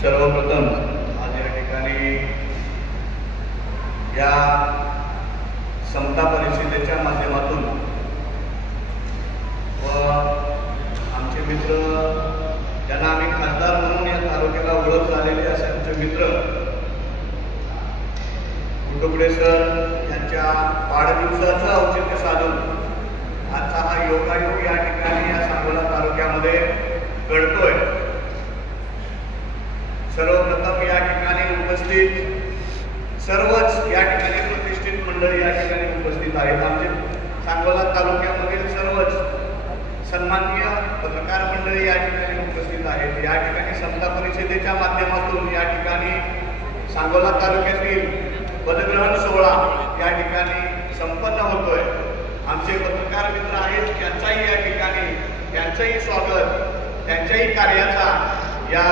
सर्वप्रथम आज या ठिकाणी या समता परिषदेच्या माध्यमातून व आमचे मित्र ज्यांना आम्ही खासदार म्हणून या तालुक्याला ओळख झालेले असे आमचे मित्र कुटुंबे सर यांच्या वाढदिवसाचं औचित्य साधून आजचा हा योगायोग या ठिकाणी या सांगोला तालुक्यामध्ये घडतोय। सर्वप्रथम या ठिकाणी उपस्थित सर्वच या ठिकाणी प्रतिष्ठित मंडळी या ठिकाणी उपस्थित आहेत। आमचे सांगोला तालुक्यामधील सर्वच सन्माननीय पत्रकार मंडळी या ठिकाणी उपस्थित आहेत। या ठिकाणी समता परिषदेच्या माध्यमातून या ठिकाणी सांगोला तालुक्यातील पदग्रहण सोहळा या ठिकाणी संपन्न होतोय। आमचे पत्रकार मित्र आहेत त्यांचाही या ठिकाणी त्यांचंही स्वागत, त्यांच्याही कार्याचा या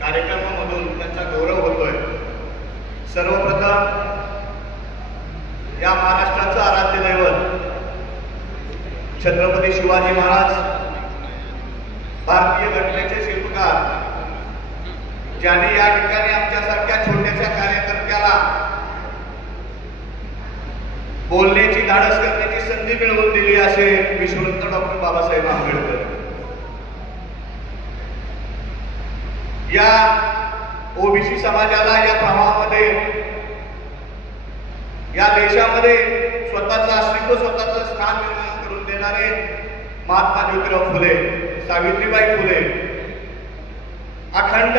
कार्यक्रमामधून त्यांचा गौरव होतोय। सर्वप्रथम या महाराष्ट्राचं आराध्य दैवत छत्रपती शिवाजी महाराज, भारतीय घटनेचे शिल्पकार, ज्याने या ठिकाणी आमच्यासारख्या छोट्याशा कार्यकर्त्याला बोलण्याची, धाडस करण्याची संधी मिळवून दिली असे विश्वरत्न डॉक्टर बाबासाहेब आंबेडकर। या ओबीसी समाजाला या प्रवाहामध्ये या देशामध्ये स्वतःचं अस्तित्व, स्वतःचं स्थान निर्माण करून देणारे महात्मा ज्योतिराव फुले, सावित्रीबाई फुले अखंड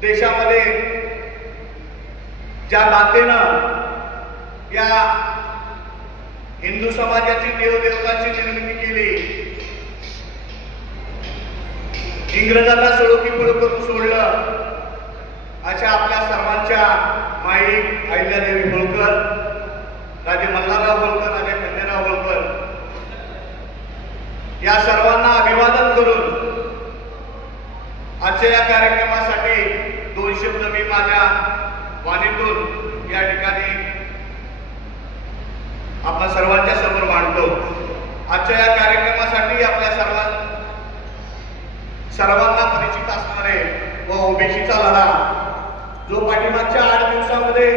देशामध्ये ज्या मातेनं या हिंदू समाजाची देवदेवताची निर्मिती केली, इंग्रजांना सळोकी पळ करून सोडलं, अशा आपल्या सर्वांच्या माई अहिल्यादेवी होळकर, राजे मल्हारराव होळकर, राजे खंडेराव होळकर या सर्वांना अभिवादन करून आजच्या या कार्यक्रमासाठी दोन शब्द मी माझ्या वाणीतून या ठिकाणी आपल्या सर्वांच्या समोर मांडतो। आजच्या या कार्यक्रमासाठी आपल्या सर्वांना परिचित असणारे व ओबीसीचा लढा जो पाठीमागच्या 8 दिवसामध्ये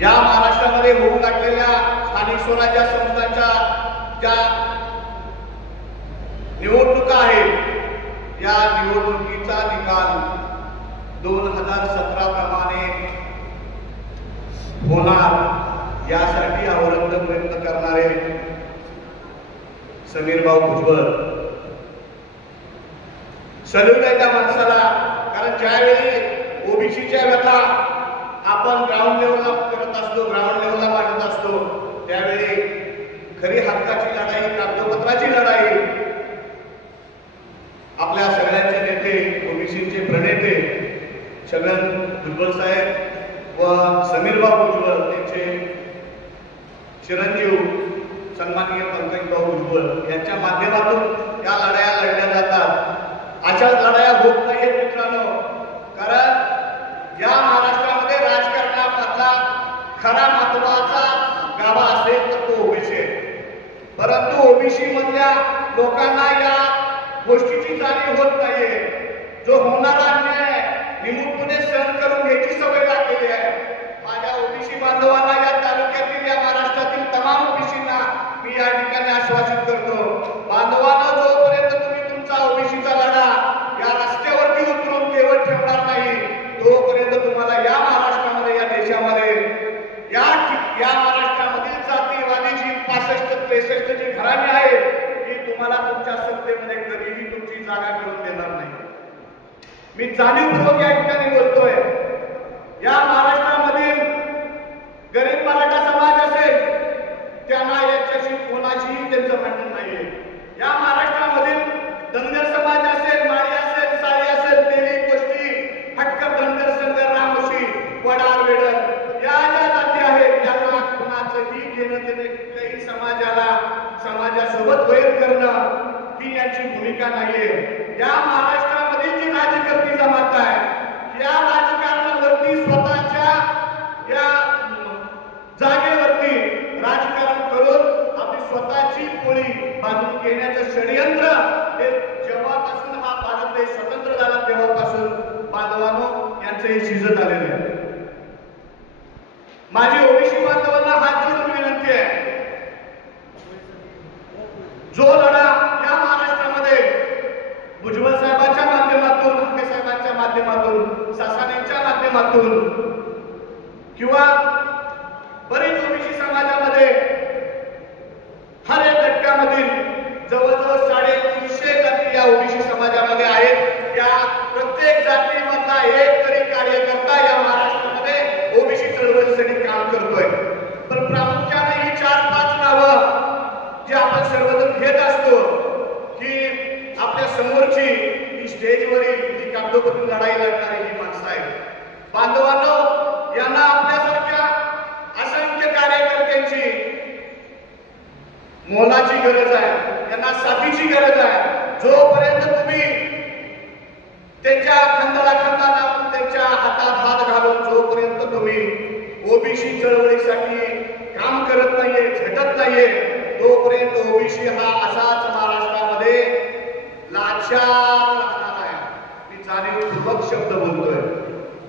या महाराष्ट्रामध्ये होऊ लागलेल्या स्थानिक स्वराज्य संस्थांच्या ज्या निवडणुका आहेत, या निवडणुकीचा निकाल 2017 प्रमाणे होणार यासाठी अहोरात्र प्रयत्न करणारे समीर भाऊ भुजबळ सल्यूट आहे त्या माणसाला। कारण ज्यावेळी ओबीसीच्या व्यथा आपण ग्राउंड लेवलला करत असतो, ग्राउंड लेवलला मांडत असतो, त्यावेळी खरी हक्काची लढाई, कागदोपत्राची लढाई आपल्या सगळ्यांचे नेते, ओबीसीचे प्रणेते छगन भुजबळ साहेब व समीर भाऊ भुजबळ, त्यांचे चिरंजीव सन्माननीय पंकजभाऊ भुजबळ यांच्या माध्यमातून या लढाया लढल्या जातात। अशाच लढाया होत नाहीत मित्रांनो, कारण या महाराष्ट्रामध्ये राजकारणामधला खरा महत्वाचा गाभा असेल तर तो ओबीसी आहे। परंतु ओबीसी मधल्या लोकांना या गोष्टीची जाणीव होत नाहीये। जो होणारा अन्याय निमुटपणे सहन करून घ्यायची सवय लागलेली आहे। माझ्या ओबीसी बांधवांना, या तालुक्यातील, या महाराष्ट्रातील तमाम ओबीसींना मी या ठिकाणी आश्वासित करतो, बांधवांना जोपर्यंत तुम्ही तुमचा ओबीसीचा लढा या रस्त्यावरती उतरून केवळ ठेवणार नाही, तोपर्यंत तुम्हाला या महाराष्ट्रामध्ये, या देशामध्ये, या महाराष्ट्रामधील जातीवादी जी 65-63 जी घराणी आहेत, ती तुम्हाला तुमच्या सत्तेमध्ये कधीही तुमची जागा मिळवून देणार नाही। मी जाणीवपूर्वक या ठिकाणी बोलतोय, या महाराष्ट्रामधील गरीब मराठा समाज असेल, त्यांना याच्याशी कोणाशीही त्यांचं भांडण नाहीये। या महाराष्ट्रामधील धनगर समाज असेल, माळी असेल, साळी असेल, तेली, कोष्टी, हटकर, धनगर, संगर, रामोशी, वडार, वेडर, या ज्या जाती आहेत, यांना कोणाचंही घेणं देणं, कुठल्याही समाजासोबत वैर करणं ही यांची भूमिका नाहीये। या महाराष्ट्रामध्ये जी राजकारणी जमात आहे, या राजकारणावरती स्वतःच्या या जागेवरती राजकारण करून आपली स्वतःची पोळी बाजून घेण्याचं षडयंत्र म्हणजे जेव्हापासून हा भारत देश स्वतंत्र झाला तेव्हापासून बांधवांनो यांचं हे शिजत आलेलं आहे. माझी ओबीसी बांधवांना हात जोडून विनंती आहे, जो लढा या महाराष्ट्रामध्ये भुजबळ साहेबांच्या माध्यमातून, हक्के साहेबांच्या माध्यमातून, सासानेच्या माध्यमातून किंवा बरेच ओबीसी समाजामध्ये हर एक घटकामधील जवळजवळ 350 जाती या ओबीसी समाजामध्ये आहेत. या प्रत्येक जातीमधला एक तरी कार्यकर्ता या महाराष्ट्रामध्ये ओबीसी चळवळीसाठी काम करतोय. पण प्रामुख्याने ही 4-5 नावं जी आपण सर्वजण घेत असतो की आपल्या समोरची ही स्टेजवरील ही कागदोपत्री लढाई लढणारी ही माणसं आहेत. बांधवांनो, यांना आपल्यासारख्या असंख्य कार्यकर्त्यांची मोलाची गरज आहे, यांना साथीची गरज आहे. जोपर्यंत तुम्ही त्यांच्या खांद्याला खांदा लावून त्यांच्या हातात हात घालून जोपर्यंत तुम्ही ओबीसी चळवळीसाठी काम करत नाहीये, झटत नाहीये, तोपर्यंत ओबीसी हा असाच महाराष्ट्रामध्ये लाचार राहणार आहे. मी जाणीवपूर्वक शब्द बोलतोय,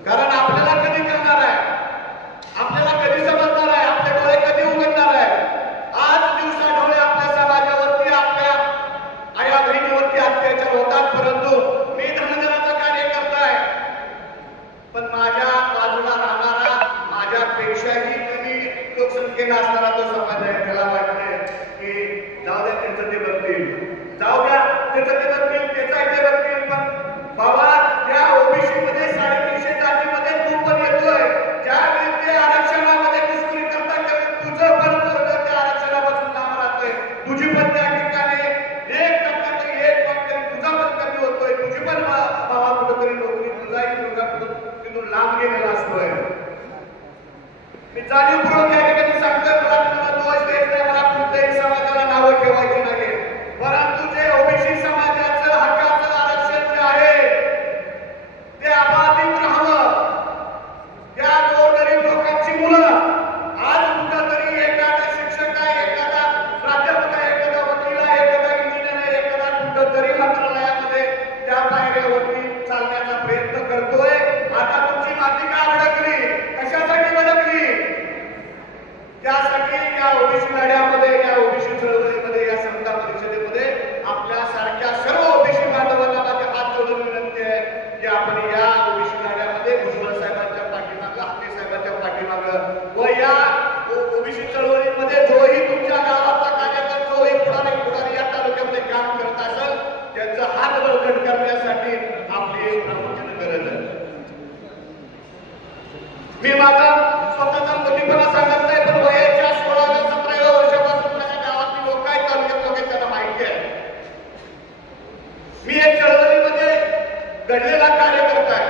कारण आपल्याला कधी करणार आहे, आपल्याला कधी समजणार आहे, आपले डोळे कधी उघडणार आहे. आज दिवसाढवळे आपल्या समाजावरती, आपल्या आया बहिणीवरती अत्याचार होतात, परंतु मी धनगराचा कार्यकर्ता आहे, पण माझ्या बाजूला राहणारा माझ्यापेक्षाही कमी लोकसंख्येने असणारा तो समाज आहे, त्याला वाटतंय की जाऊ द्या त्यांचं ते बघतील, जाऊ द्या त्याचं ते बघतील, त्याचा ते बघतील. पण बाबा, त्या ओबीसी मध्ये 350 जातीमध्ये तू पण येतोय, ज्यावेळी ते आरक्षणामध्ये घुसखोरी करता तुझं पण त्या आरक्षणापासून लांब राहतोय, तुझी पण त्या ठिकाणी 1% तरी 1% तुझा पण कमी होतोय, तुझी पण बाबा कुठंतरी नोकरी, तुझाही मुलगा तिथून लांब गेलेला असतोय. मी जाणीवपूर्वक या ठिकाणी सांगतोय, मला तुम्हाला दोष द्यायचा नाही, मला कुठल्याही समाजाला नावं ठेवायची नाही, परंतु जे ओबीसी समाजाचं हक्काचं आरक्षण जे आहे ते अबाधित राहावं. त्या गोरगरीब लोकांची मुलं आज कुठंतरी एखादा शिक्षक आहे, एखादा प्राध्यापक आहे, एखादा वकील आहे, एखादा इंजिनियर आहे, एखादा कुठंतरी मंत्रालयामध्ये त्या पायऱ्यावरती चालण्याचा प्रयत्न करतोय. आता तुमची माती का अडकली, कशासाठी अडकली? त्यासाठी या ओबीसी लढ्यामध्ये, या ओबीसी चळवळीमध्ये, या समता परिषदेमध्ये आपल्या सारख्या सर्व ओबीसी बांधवांना माझे हात जोडून विनंती आहे की आपण या ओबीसी लढ्यामध्ये भुजबळ साहेबांच्या पाठीमागं, हक्के साहेबांच्या पाठीमागं व या ओबीसी चळवळीमध्ये जोही तुमच्या गावाचा कार्यकर्ता, जोही पुढारी या तालुक्यामध्ये काम करत असेल, त्यांचा हात बळकट करण्यासाठी आपली प्रामुख्याने गरज आहे. मी माझा स्वतःचा मोठीपणा सांगत नाही, पण वयाच्या 16-17 वर्षापासून माझ्या गावातली लोक आहेत, तालुक्यात लोक आहेत, त्यांना माहिती आहे. मी एक चळवळीमध्ये घडलेला कार्यकर्ता आहे.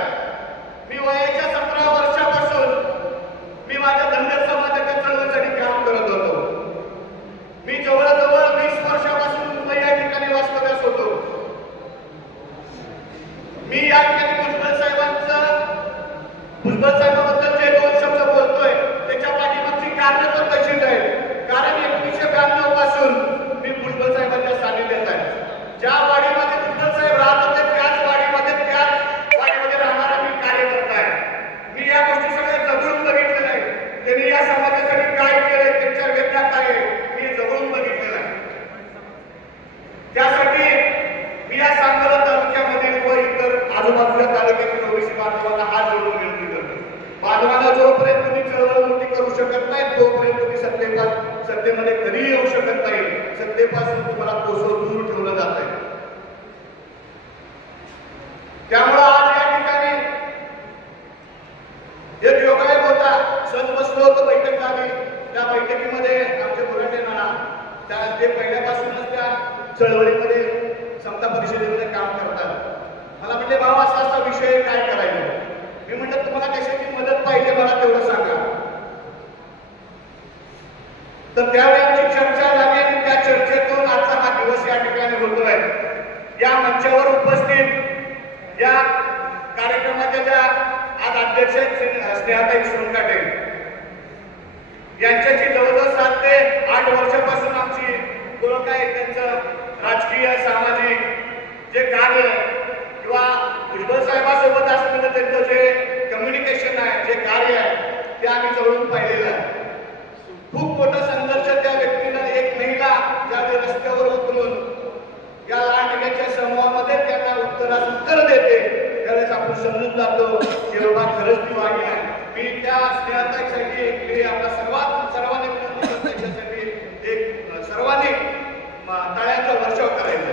मी वयाच्या 17 वर्षापासून मी माझ्या धनगर समाजाच्या चळवळीसाठी काम करत होतो. मी जवळजवळ 20 वर्षापासून मुंबई या ठिकाणी वास्तव्यास होतो. मी या ठिकाणी भुजबळ साहेबांबद्दल जे 2 शब्द बोलतोय त्याच्या पाठीमागची कारण पण तशीच आहे. कारण 1992 पासून मी भुजबळ साहेबांच्या सानिध्यात आहे. ज्या वाडीमध्ये भुजबळ साहेब राहत होते त्याच वाडीमध्ये राहणारा मी कार्यकर्ता आहे. मी या गोष्टी सगळ्या जवळून बघितलेल्या आहेत. त्यांनी या समाजासाठी काय केलंय, त्यांच्या वेदना काय आहे, मी जवळून बघितलेलं आहे. त्यासाठी मी या सांगोला तालुक्यामधील व इतर आजूबाजूच्या तालुक्यातील ओबीसी बांधवांना हात जोडून विनंती करतो. बांधवांना जोपर्यंत तुम्ही चळवळ मोठी करू शकत नाही, तोपर्यंत तुम्ही सत्तेमध्ये कधीही येऊ शकत नाही. सत्तेपासून तुम्हाला कोसो दूर ठेवलं जात आहे. त्यामुळे आज या ठिकाणी एक योगायोग होता, सहज बसलो होतो, बैठक झाली. त्या बैठकीमध्ये आमचे बुराटे नाना ते पहिल्यापासूनच त्या चळवळीमध्ये समता परिषदेमध्ये काम करतात. मला म्हणजे भाऊ असा विषय काय करायचा. मी म्हणलं तुम्हाला कशाची मदत पाहिजे मला तेवढं सांगा. तर त्यावेळी आमची चर्चा झाली आणि त्या चर्चेतून आजचा हा दिवस या ठिकाणी होतोय. या मंचावर उपस्थित या कार्यक्रमाच्या ज्या आज अध्यक्ष स्नेहाताई सोनकाटे यांच्याशी जवळजवळ 7 ते 8 वर्षापासून आमची ओळख आहे. त्यांचं राजकीय, सामाजिक प्रश्नांच्या समूहामध्ये त्यांना उत्तरास उत्तर देते त्यावेळेस आपण समजून जातो की बाबा खरंच ती वाघी आहे. मी त्या स्नेहताईसाठी आपल्या सर्वांनी विनंती करतो त्याच्यासाठी एक सर्वांनी टाळ्यांचा वर्षाव करायचा.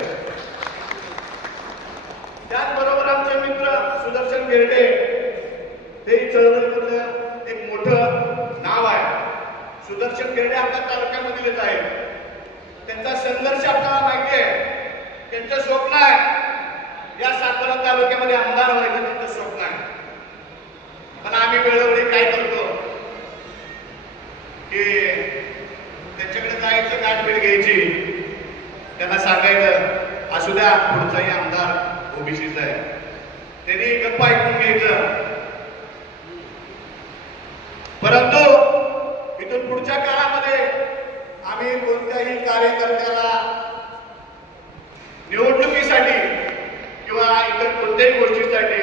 त्याचबरोबर आमचे मित्र सुदर्शन गिरडे ते चळवळीमधलं एक मोठं नाव आहे. सुदर्शन गिरडे आपल्या तालुक्यामधीलच आहे. त्यांचा संघर्ष आपल्याला माहिती आहे. त्यांचं स्वप्न आहे या सातारा तालुक्यामध्ये आमदार व्हायचं त्यांचं स्वप्न आहे. पण आम्ही वेळोवेळी काय करतो की त्यांच्याकडे जायचं गाठभेट घ्यायची त्यांना सांगायचं असू द्या पुढचाही आमदार ओबीसीचा आहे. त्यांनी गप्पा ऐकून घ्यायचं. परंतु इथून पुढच्या काळामध्ये आम्ही कोणत्याही कार्यकर्त्याला निवडणुकीसाठी किंवा इतर कोणत्याही गोष्टीसाठी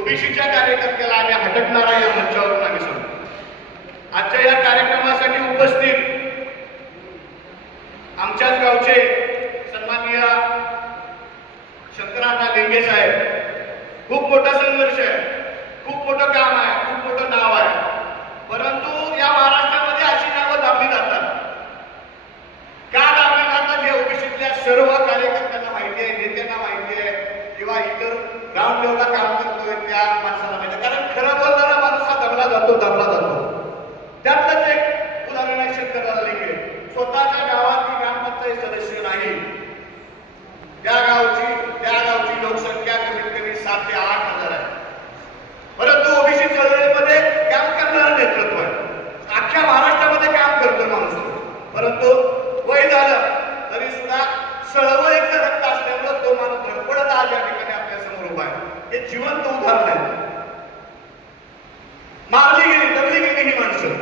ओबीसीच्या कार्यकर्त्याला आम्ही हटकणार आहे या मंचावरून आम्ही सांगतो. आजच्या या कार्यक्रमासाठी उपस्थित आमच्याच गावचे सन्माननीय शंकरांना लिंगे साहेब, खूप मोठा संघर्ष आहे, खूप मोठं काम आहे, खूप मोठं नाव आहे. परंतु या महाराष्ट्रामध्ये अशी नावं दाबली जातात. का दाबली जातात हे ओबीसीतल्या सर्व कार्यकर्त्यांना माहिती आहे, नेत्यांना माहिती आहे किंवा इतर ग्राउंड लेवलला काम करतोय त्या माणसाला माहिती आहे. कारण खरं बोलणारा माणूस हा दबला जातो. त्यातलंच एक उदाहरण आहे शंकरदादा लिंगे. स्वतःच्या गावातील ग्रामपंचायत सदस्य नाही. त्या गावची लोकसंख्या कमीत कमी 7 ते 8 हजार आहे. परंतु ओबीसी चळवळीमध्ये काम करणारं नेतृत्व आहे. अख्ख्या महाराष्ट्रामध्ये काम करतो माणूस. परंतु वय झालं तरी सुद्धा चळवळीचं रक्त असल्यामुळे तो माणूस धडपडत आज या ठिकाणी आपल्या समोर उभा आहे. हे जिवंत उदाहरण आहे. मारली गेली, दबली गेली ही माणसं.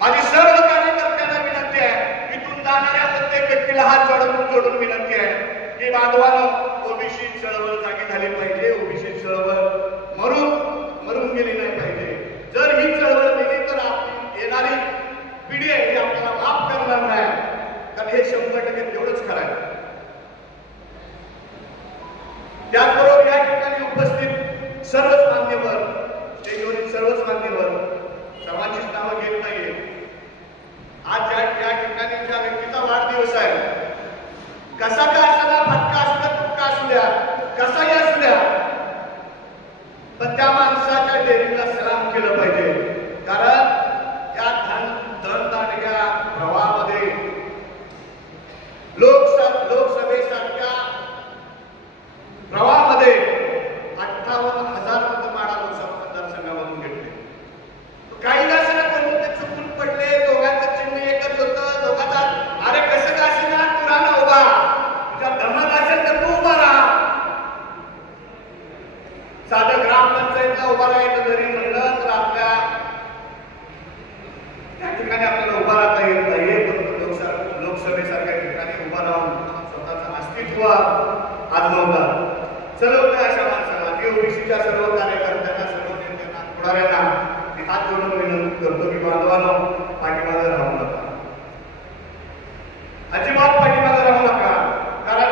माझी सर्व कार्यकर्त्यांना विनंती आहे, इथून जाणाऱ्या प्रत्येक व्यक्तीला हात जोडून विनंती आहे की बांधवांनो, ओबीसी चळवळ जागी झाली पाहिजे. ओबीसी चळवळ मरून गेली नाही पाहिजे. जर ही चळवळ गेली तर आपली येणारी पिढी आहे ही आपल्याला माफ करणार नाही. कारण हे 100% तेवढंच खरं आहे. त्याचबरोबर या ठिकाणी उपस्थित सर्वच मान्यवर, स्टेजवरील सर्वच मान्यवर, सर्वांचीच नावं घेत नाहीये. आज या ठिकाणी ज्या व्यक्तीचा वाढदिवस आहे, कसा का असला, फटका असू द्या, तुटका असू द्या, कसाही असू द्या, पण त्या माणसाच्या डेअरिंगला सलाम केलं पाहिजे. कारण या धनदांडग्या प्रवाहामध्ये लोकसभेसारख्या प्रवाहामध्ये 58,000 मतदार मतदारसंघामधून घेतले. काही असं कोणते चुकून पडले, दोघांचं चिन्ह एकच होतं, दोघांचा अरे कसं का असेल ना, तुला ना उभा, तुझ्या धमक असेल तर तू उभा राहा. साधं ग्रामपंचायतला उभा राहायचं जरी म्हणलं तर आपल्या त्या ठिकाणी आपल्याला उभा राहता येत नाहीये. लोकसभेसारख्या ठिकाणी उभा राहून स्वतःचं अस्तित्व आजमावला. सर्व अशा माणसाला, ओबीसीच्या सर्व कार्यकर्त्यांना, सर्व नेत्यांना, पुढाऱ्यांना मी हात जोडून विनंती करतो की बांधवांनो, पाठीमागे राहू नका. अजिबात पाठीमागे राहू नका. कारण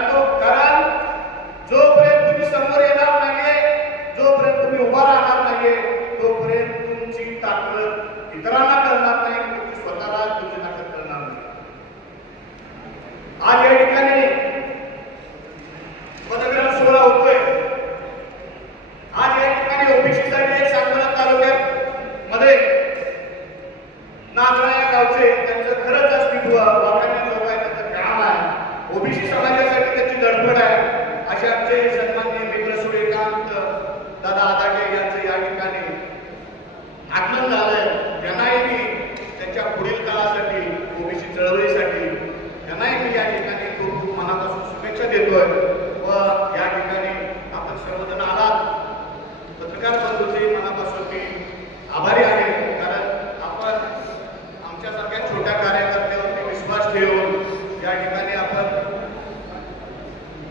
जोपर्यंत तुम्ही समोर येणार नाहीये, जोपर्यंत तुम्ही उभा राहणार नाहीये, तोपर्यंत तुमची ताकद इतरांना करणार नाही, तुम्ही स्वतःला तुमची ताकद करणार नाही. आज या ठिकाणी पदग्रहण सोहळा होतोय. आज या ठिकाणी ओबीसीसाठी एक सांगोला तालुक्यात मध्ये नागरा या गावचे त्यांचं खरंच अस्तित्व वाखाणण्याजोगं आहे, त्यांचं काम आहे, ओबीसी समाजासाठी त्याची धडपड आहे. असे आमचे सन्माननीय मित्र सूर्यकांत दादा आदाटे यांचं या ठिकाणी आगमन झालंय. त्यांनाही मी त्यांच्या पुढील काळासाठी, ओबीसी चळवळीसाठी त्यांनाही मी या ठिकाणी खूप मनापासून शुभेच्छा देतोय. व या ठिकाणी आपण सर्वजण आलात, पत्रकार बंधूंचे मनापासून मी आभारी आहे. कारण आपण आमच्यासारख्या छोट्या कार्यकर्त्यावरती विश्वास ठेवून या ठिकाणी आपण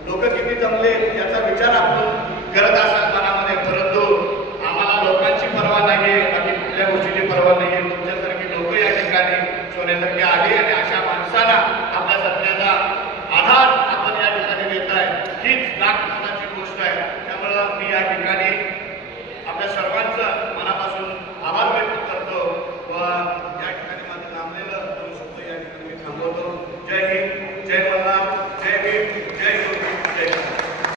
लोक किती जमले याचा विचार आपण करत असाल मनामध्ये. परंतु आम्हाला लोकांची पर्वा नाहीये, बाकी कुठल्या गोष्टीची पर्वा नाहीये. तुमच्यासारखी लोक या ठिकाणी सोन्यासारखे आले आणि अशा माणसाला आपल्या सत्याचा आधार आपण या ठिकाणी व